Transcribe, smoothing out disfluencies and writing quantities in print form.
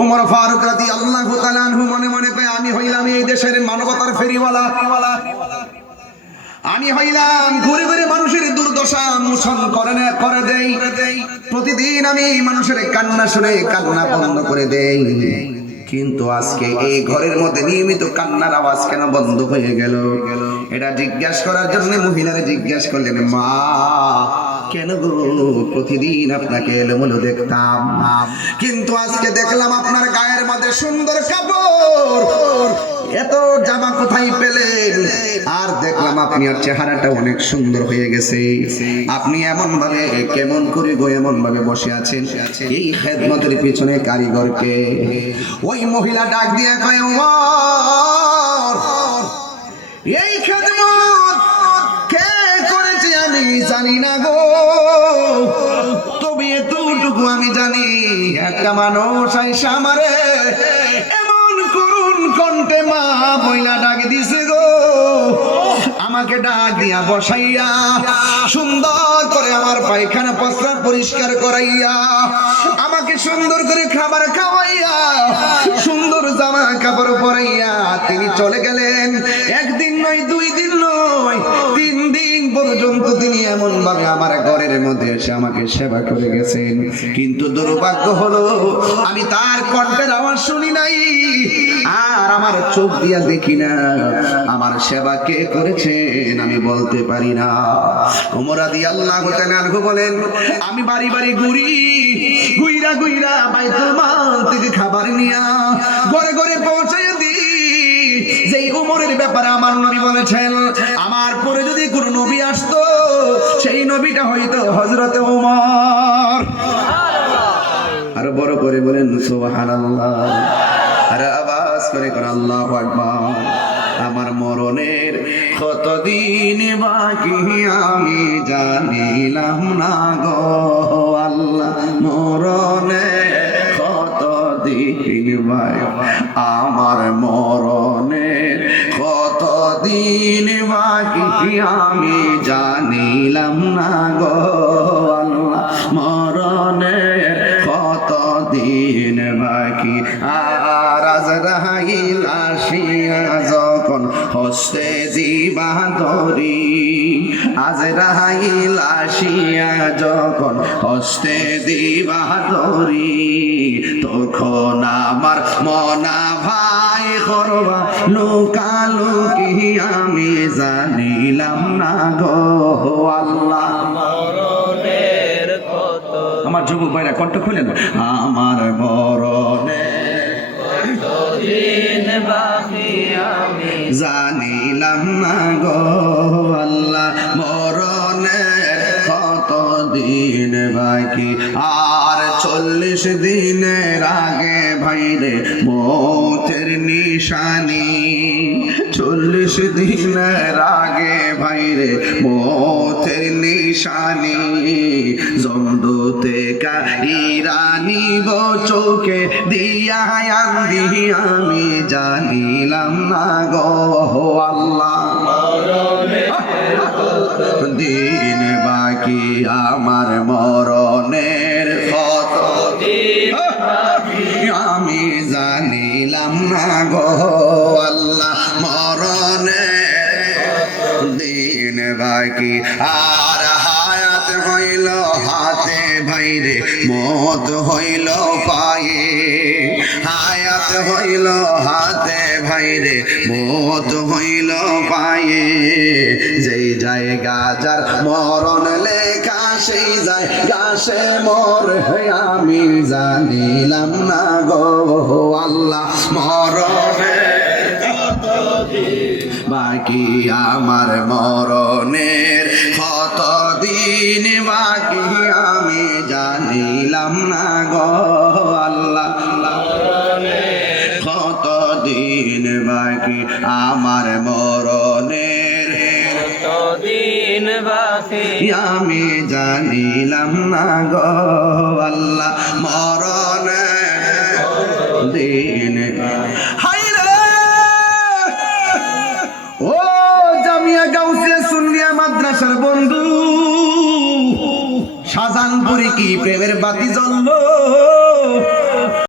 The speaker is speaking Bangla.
ওমর ফারুক রাদিয়াল্লাহু তাআলা আনহু মনে মনে কয় আমি হইলাম এই দেশের মানবতার ফেরিওয়ালা, আমি হইলাম ঘুরে ঘুরে মানুষের দুর্দশা মোচন করে দেই। প্রতিদিন আমি মানুষের কান্না শুনে কান্না বন্ধ করে দেই, কিন্তু আজকে এই ঘরের মধ্যে নিয়মিত কান্নার আওয়াজ কেন বন্ধ হয়ে গেল? এটা জিজ্ঞাসা করার জন্য মহিলারা জিজ্ঞাসা করলেন, মা কেন গো প্রতিদিন আপনাকে এলোমেলো দেখতাম, কিন্তু আজকে দেখলাম আপনার গায়ের মধ্যে সুন্দর কাপড়, এত জামা কোথায় পেলেন? আর দেখলাম আপনি আর চেহারাটা অনেক সুন্দর হয়ে গেছে, আপনি এমন ভাবে কেমন করে গো এমন ভাবে বসে আছেন? এই খেদমতের পিছনে কারিগরকে? ওই মহিলা ডাক দিয়ে কয়, ওমর এই খেদমত কে করেছে আমি জানি না গো, তবে এতটুকু আমি জানি একটা মানুষ আইসা আমারে এমন করুণ কণ্ঠে মা বইলা ডাক দিছে গো, আমাকে ডাক দিয়া বসাইয়া সুন্দর করে আমার পায়খানা প্রস্রাব পরিষ্কার করাইয়া আমাকে সুন্দর করে খাবার খাওয়াইয়া সুন্দর জামা কাপড় পরাইয়া তিনি চলে গেলেন। একদিন নয়, 2 দিন নয়, 3 দিন পর্যন্ত তিনি এমন ভাবে আমার ঘরের মধ্যে এসে আমাকে সেবা করে গেছেন, কিন্তু দুর্ভাগ্য হলো আমি তার কণ্ঠের আওয়াজ শুনি নাই, আর আমার চোখ দিয়া দেখি না, আমার সেবা কে করেছেন আমি বলতে পারি না। ওমর রাদিয়াল্লাহু তাআলা আনহু বলেন, আমি বাড়ি বাড়ি ঘুইরা বাইতুল মাল থেকে খাবার নিয়া ঘরে ঘরে পৌঁছায় দিই। যেই ওমরের ব্যাপারে আমার নবী বলেছেন, আমার পরে যদি কোনো নবী আসতো সেই নবীটা হয়তো হযরতে ওমর। আর বড় করে বলেন সুবহানাল্লাহ, আর আওয়াজ করে আল্লাহু আকবার। আমার মরণের কতদিন বাকি আমি জানিলাম না গো আল্লাহ, মরণের কতদিন বাকি, আমার মরণের কতদিন বাকি আমি জানিলাম না গো আল্লাহ, মরণের কতদিন বাকি। আর আজরাইল আসিয়া যখন হস্তে দিবা ধরি, আজরাইল আসিয়া যখন হস্তে দিবা ধরি, তখন আমার মনা ভাই করবা লুকালুকি আমি জানিলাম না গো আল্লাহ। আমার যুবক ভাইরা কণ্ঠ খুলেন, আমার মরণের কতদিন বাকি আমি জানিলাম না গো আল্লাহ, মরণের কতদিন বাকি। আর 40 দিনের আগে ভাইরে মৌতের নিশানি, 40 দিনের আগে ভাইরে মৌতের নিশানি, জমদুতে কাইরানি গো চোখে দিয়া আন্দি আমি জানিলাম না গো আল্লাহ, দিন বাকি আমার মরণের কতদিন আমি জানিলাম না গো আল্লাহ, মরণের দিন বাকি। আর হায়াত হইল হাতে ভাইরে মত হইল পায়ে, হায়াত হইল হাতে ভাইরে মত হইল পায়ে, যেই জায়গা যার মরণ লেখা সেই জায়গা সে মর, আমি জানিলাম না গো আল্লাহ, মরণের বাকি আমার মরণের কতদিন বাকি আমি জানিলাম না গো আল্লাহ, কতদিন বাকি আমার মরণের কতদিন বাকি আমি জানিলাম না গো আল্লাহ, মরণের দিন। ও জামিয়া গাউসিয়া সুন্নিয়া মাদ্রাসার বন্ধু, শাহজাহানপুরে কি প্রেমের বাতি জ্বললো?